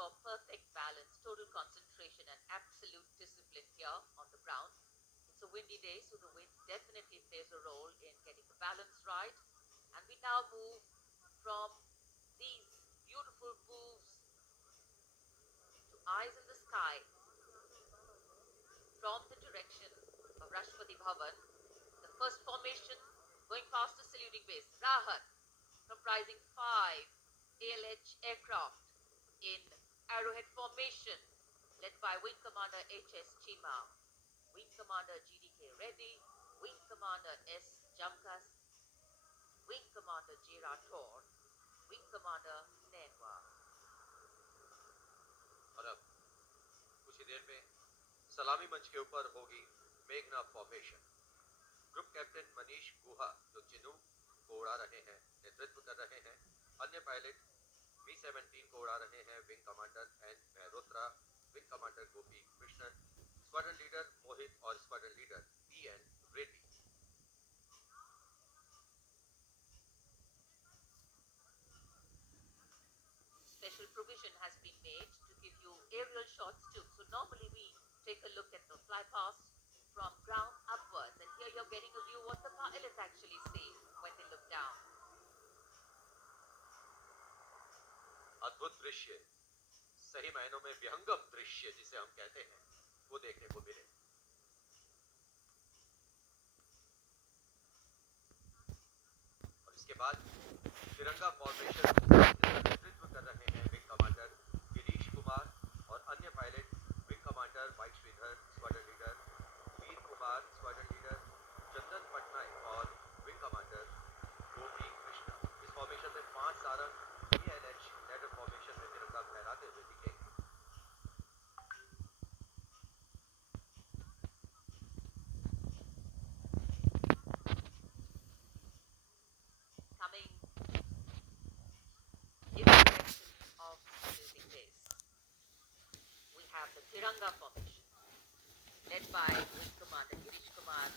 saw perfect balance, total concentration, and absolute discipline here on the ground. It's a windy day, so the wind definitely plays a role in getting the balance right. And we now move from these beautiful moves to eyes in the sky from the direction of Rashtrapati Bhavan. The first formation going past the saluting base, Rahat, comprising 5 ALH aircraft in arrowhead formation, led by Wing Commander H.S. Chima, Wing Commander G.D.K. Reddy, Wing Commander S. Jamkas, Wing Commander J. Rathore, Wing Commander Nenwa. और अब कुछ ही देर में सलामी मंच के ऊपर होगी मेघना फॉर्मेशन। ग्रुप कैप्टन मनीष गुहा जो चिनूक को उड़ा रहे हैं, नेतृत्व कर रहे हैं। अन्य पायलट मी-17 को उड़ा रहे हैं wing commander N Mehrotra, wing commander Gopi Krishnan, squadron leader Mohit और squadron leader PN. Reddy. Special provision has been made to give you aerial shots too. So normally we take a look at the fly past from ground upwards, and here you're getting a view what the pilots actually see when they look down. अद्भुत दृश्य, सही मायनों में विहंगम दृश्य जिसे हम कहते हैं, वो देखने को मिले। और इसके बाद तिरंगा फॉर्मेशन जिसका नेतृत्व कर रहे हैं विंग कमांडर गिरीश कुमार और अन्य pilot wing commander Y Sridhar, squadron leader Veer Kumar, squadron leader Chandan Patnaik और विंग कमांडर गोपी कृष्णा। इस फॉर्मेशन में 5 सारंग ALH लैडर फॉर्मेशन में तिरंगा फहराते हुए दिखेंगे। Coming in the direction of saluting base, we have the Tiranga formation, led by Wing Commander Girish Kumar,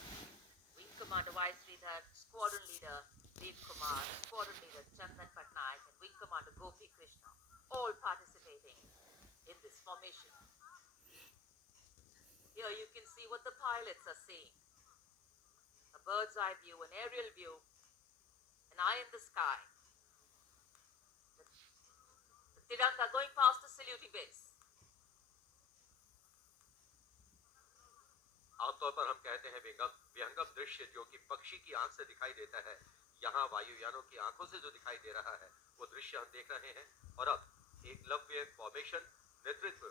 Wing Commander Y. Sridhar, Squadron Leader Dev Kumar, Squadron Leader Chandan Patnaik, and Wing Commander Gopi Krishna, all participating in this formation. Here you can see what the pilots are seeing. A bird's eye view, an aerial view, an eye in the sky. The Tiranga going past the saluting base. आमतौर पर हम कहते हैं विहंगम दृश्य जो कि पक्षी की आंख से दिखाई देता है। यहाँ वायुयानों की आंखों से जो दिखाई दे रहा है वो दृश्य हम देख रहे हैं। और अब एकलव्य फॉर्मेशन नेतृत्व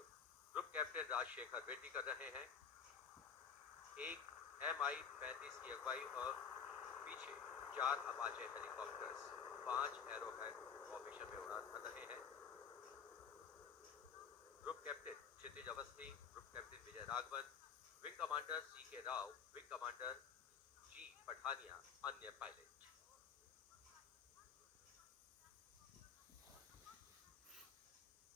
ग्रुप कैप्टन राजशेखर रेड्डी कर रहे हैं। एक Mi-35 की अगुवाई और पीछे 4 अपाचे हेलीकॉप्टर्स 5 एरोहेड फॉर्मेशन में उड़ान कर रहे हैं। Group captain Kshitij Awasthi, group captain Vijay Raghavan, wing commander C.K. Rao, wing commander G. Pathania, अन्य pilot.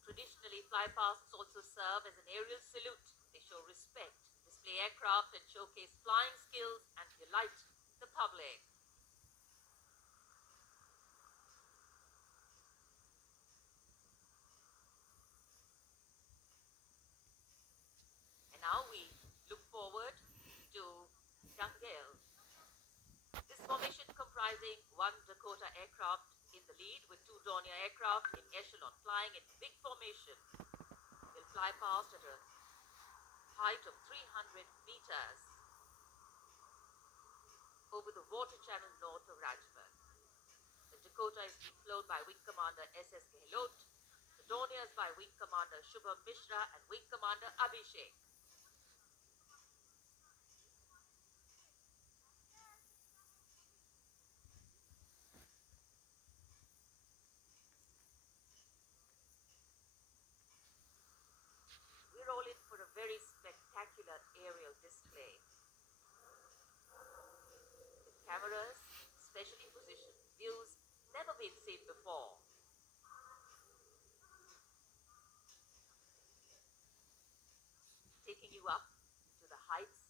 Traditionally, flypasts also serve as an aerial salute. They show respect, display aircraft, and showcase flying skills and delight the public. And now we look forward to Dangel. This formation comprising 1 Dakota aircraft in the lead with 2 Dornier aircraft in echelon flying in big formation will fly past at a height of 300 meters over the water channel north of Rajput. The Dakota is being flown by Wing Commander S.S. Gehlot, the Dorniers by Wing Commander Shubham Mishra and Wing Commander Abhishek. We're all in for a very spectacular aerial display. With cameras, specially positioned views never been seen before. Taking you up to the heights,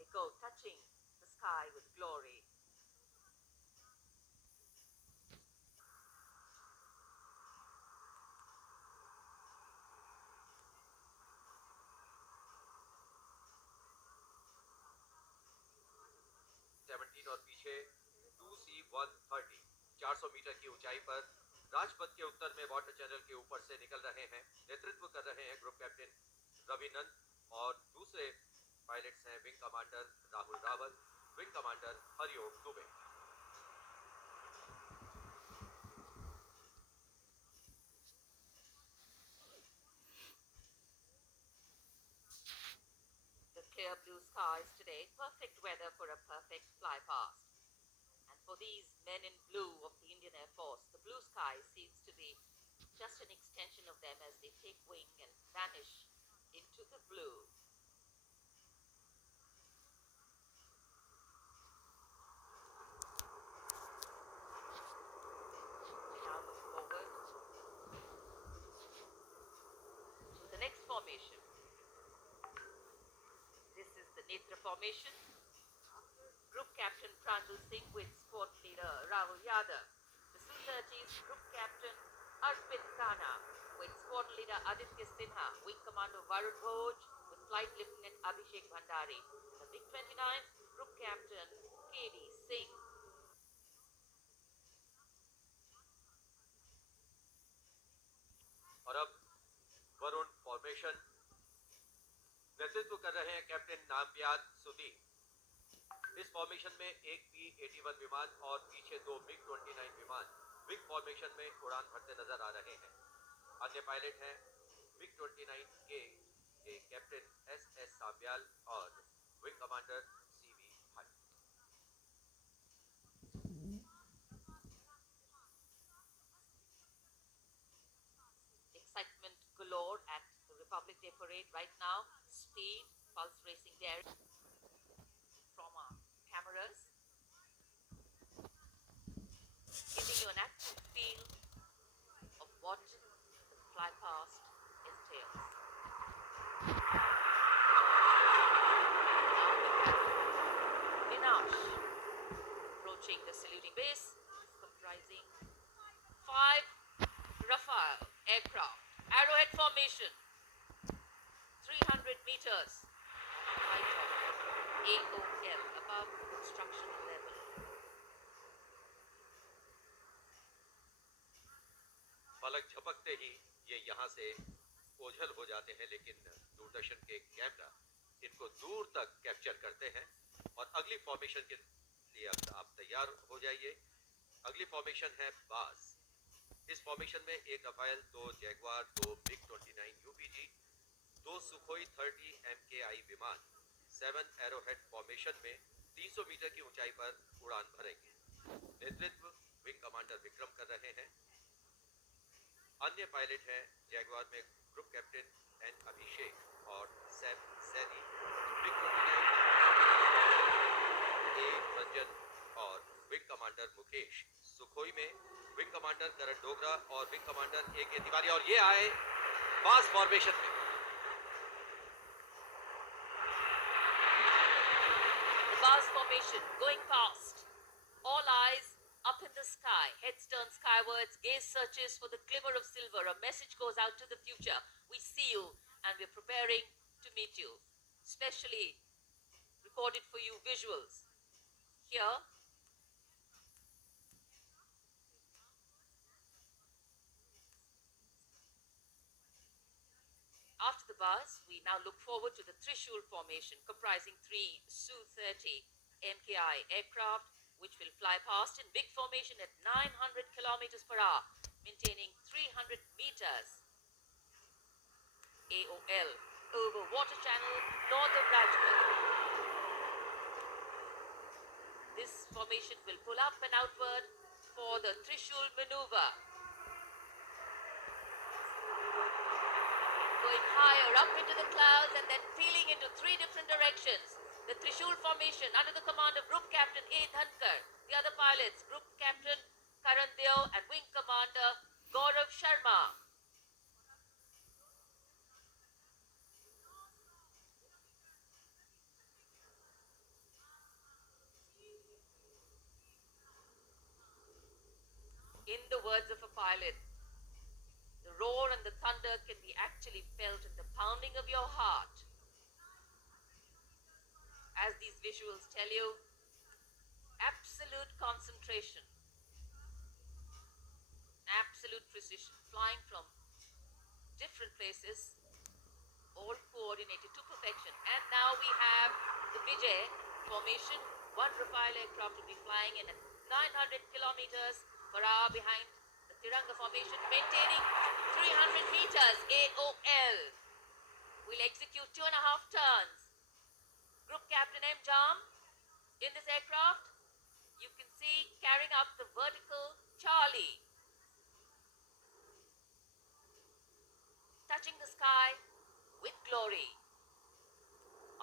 they go touching the sky with glory. 3 और पीछे 2C-130 400 metre की ऊंचाई पर राजपथ के उत्तर में water channel के ऊपर से निकल रहे हैं। नेतृत्व कर रहे हैं ग्रुप कैप्टन रविनंद और दूसरे पायलट्स हैं wing commander Rahul Rawal, wing commander Hariom Dubey. The clear blue skies today, perfect weather for a perfect fly past. And for these men in blue of the Indian Air Force, the blue sky seems to be just an extension of them as they take wing and vanish into the blue. We now look forward to the next formation. This is the Netra formation. Group Captain Pranjal Singh with squad leader Rahul Yadav. The Su-30's Group Captain Arpit Khanna with squad leader Aditya Sinha, Wing Commander Varun Bhoj with Flight Lieutenant Abhishek Bhandari. The MiG-29's Group Captain K.D. Singh. और अब Varun formation नेतृत्व कर रहे हैं captain नामप्याद Sudeep. इस formation में एक P-81 विमान और पीछे 2 MiG-29 विमान विंग फॉर्मेशन में उड़ान भरते नजर आ रहे हैं। अन्य पायलट हैं MiG-29 के कैप्टन S.S. साम्याल और wing commander C.V. Bhatt. Excitement galore at the Republic Day Parade right now. Speed, pulse racing there from our cameras, giving you an active feel of what the fly past entails. Now we have Minash approaching the saluting base, comprising 5 Rafale aircraft. Arrowhead formation, 300 meters height of AOL, above construction level. पलक झपकते ही ये यहाँ से ओझल हो जाते हैं, लेकिन दूरदर्शन के कैमरा इनको दूर तक कैप्चर करते हैं। और अगली फॉर्मेशन के लिए अब आप तैयार हो जाइए। अगली फॉर्मेशन है बाज। इस फॉर्मेशन में एक Rafale, 2 Jaguar, 2 MiG-29 UPG, 2 Sukhoi 30 MKI विमान 7 एरोहेड फॉर्मेशन में 300 मीटर की ऊंचाई पर उड़ान भरेंगे। नेतृत्व विंग कमांडर विक्रम कर रहे हैं। अन्य पायलट हैं जैगवार में ग्रुप कैप्टन एन अभिषेक और सैम सैनी, MiG-29 ए रंजन और विंग कमांडर मुकेश, सुखोई में विंग कमांडर करण डोगरा और विंग कमांडर ए के तिवारी। और ये आए बाज फॉर्मेशन में। The Baz formation going past. All eyes up in the sky. Heads turned skywards. Gaze searches for the glimmer of silver. A message goes out to the future. We see you and we're preparing to meet you. Specially recorded for you visuals. Here, after the Baz, we now look forward to the Trishul formation comprising 3 Su-30 MKI aircraft which will fly past in big formation at 900 kilometers per hour, maintaining 300 meters AOL over water channel north of Rajput. This formation will pull up and outward for the Trishul maneuver. Going higher up into the clouds and then peeling into 3 different directions. The Trishul formation under the command of Group Captain A. Dhankar. The other pilots, Group Captain Karan Deo and Wing Commander Gaurav Sharma. In the words of a pilot, the roar and the thunder can be actually felt in the pounding of your heart. As these visuals tell you, absolute concentration, absolute precision, flying from different places, all coordinated to perfection. And now we have the Vijay formation. One Rafale aircraft will be flying in at 900 kilometers per hour behind the Tiranga formation, maintaining 300 meters AOL. Will execute 2.5 turns. Group Captain M. Jam in this aircraft, you can see carrying up the vertical Charlie, touching the sky with glory.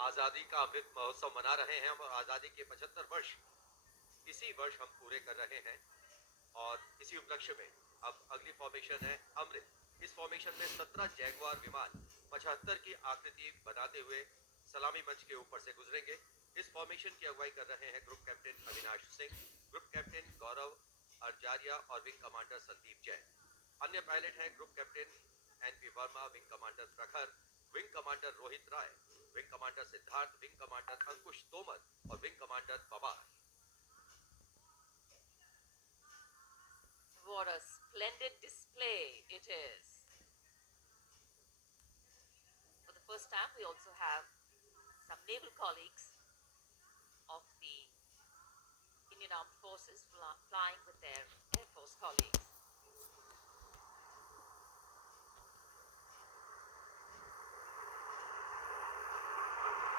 आजादी का अमृत महोत्सव मना रहे हैं हम और आजादी के 75 वर्ष इसी वर्ष हम पूरे कर रहे हैं और इसी उपलक्ष्य में अब अगली फॉर्मेशन है अमृत। इस फॉर्मेशन में 17 जैगुआर विमान 75 की आकृति बनाते हुए सलामी मंच के ऊपर से गुजरेंगे। इस फॉर्मेशन की अगुवाई कर रहे हैं group captain Avinash Singh, group captain Gaurav Arjaria और विंग कमांडर संदीप जैन। अन्य पायलट हैं group captain NP Verma, wing commander Prakhar, wing commander Rohit Rai, wing commander Siddharth, wing commander Ankush Tomar और wing commander Pawar. What a splendid display it is. For the first time, we also have some naval colleagues of the Indian Armed Forces flying with their Air Force colleagues.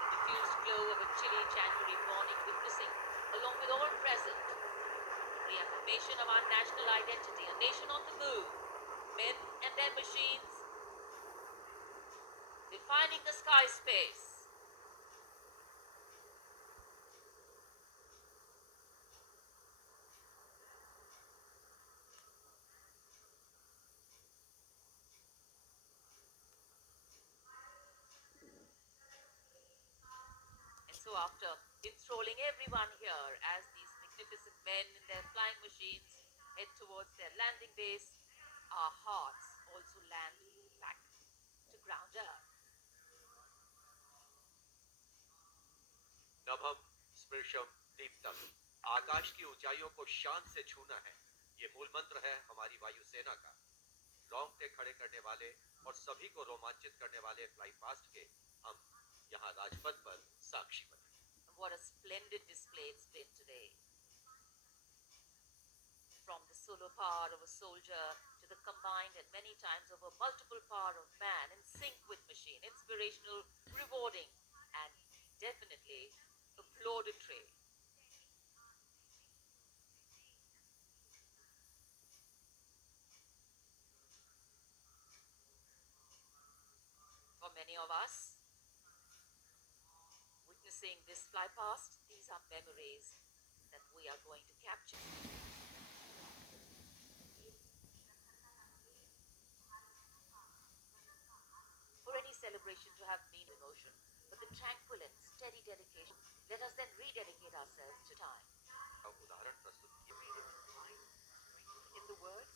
The diffused glow of a chilly January morning, witnessing, along with all present, the affirmation of our national identity, a nation on the move, men and their machines, defining the sky space. And so after enthralling everyone here as these magnificent men in their flying machines head towards their landing base, our hearts also land back to ground earth. नभम स्पृशम Deeptam, आकाश की ऊंचाइयों को शान से छूना है, ये मूल मंत्र है हमारी वायुसेना का। रोंगटे खड़े करने वाले और सभी को रोमांचित करने वाले फ्लाई पास्ट के हम यहाँ राजपथ पर साक्षी बने। What a splendid display it's been today. From the solo power of a soldier to the combined and many times over multiple power of man in sync with machine, inspirational, rewarding, and definitely applauditory. For many of us, witnessing this fly past, these are memories that we are going to capture. For any celebration to have meaning emotion, but the tranquil and steady dedication, let us then rededicate ourselves to time. अब उदाहरण प्रस्तुत किए In the word